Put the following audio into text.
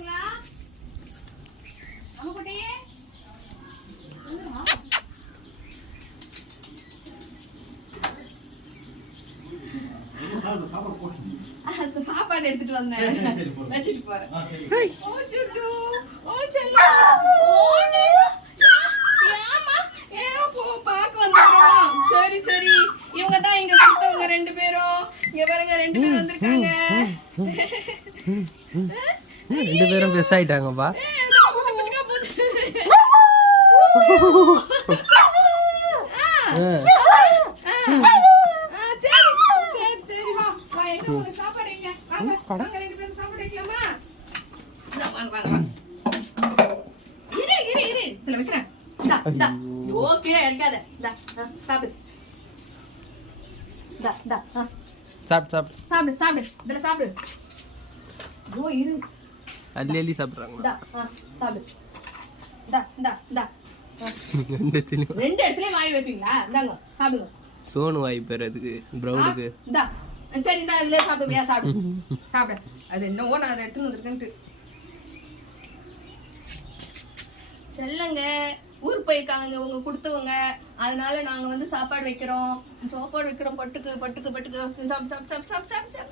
சாப்பிடுங்களா அம்முக்குட்டி சாப்பாடு எடுத்துட்டு வந்தேன் வச்சுட்டு போறேன். சரி சரி இவங்க தான் இங்க கொடுத்தவங்க 2 பேரும். இங்க பாருங்க 2 பேரும் வந்திருக்காங்க. 2 பேரும் பெஸ் ஆயிட்டாங்கப்பா. அள்ளி சாப்பிடுறாங்க. 2 இடத்துலயும் வாய் வைப்பீங்களா? இந்தாங்க சாப்பிடுங்க. சோனு வாய் பெறதுக்கு பிரவுனுக்கு. சரி இந்த அதுல சாப்பிடுறியா? சாப்பிடு சாப்பிடு. அது என்னவோ நான் அதை எடுத்துன்னு வந்திருக்கேன்ட்டு. செல்லங்க ஊர் போயிருக்காங்க உங்க கொடுத்தவங்க. அதனால நாங்க வந்து சாப்பாடு வைக்கிறோம் பட்டுக்கு பட்டுக்கு பட்டுக்கு. சாப்பிடு சாப்பிடு சாப்பிடு சாப்பிடு சாப்பிடு.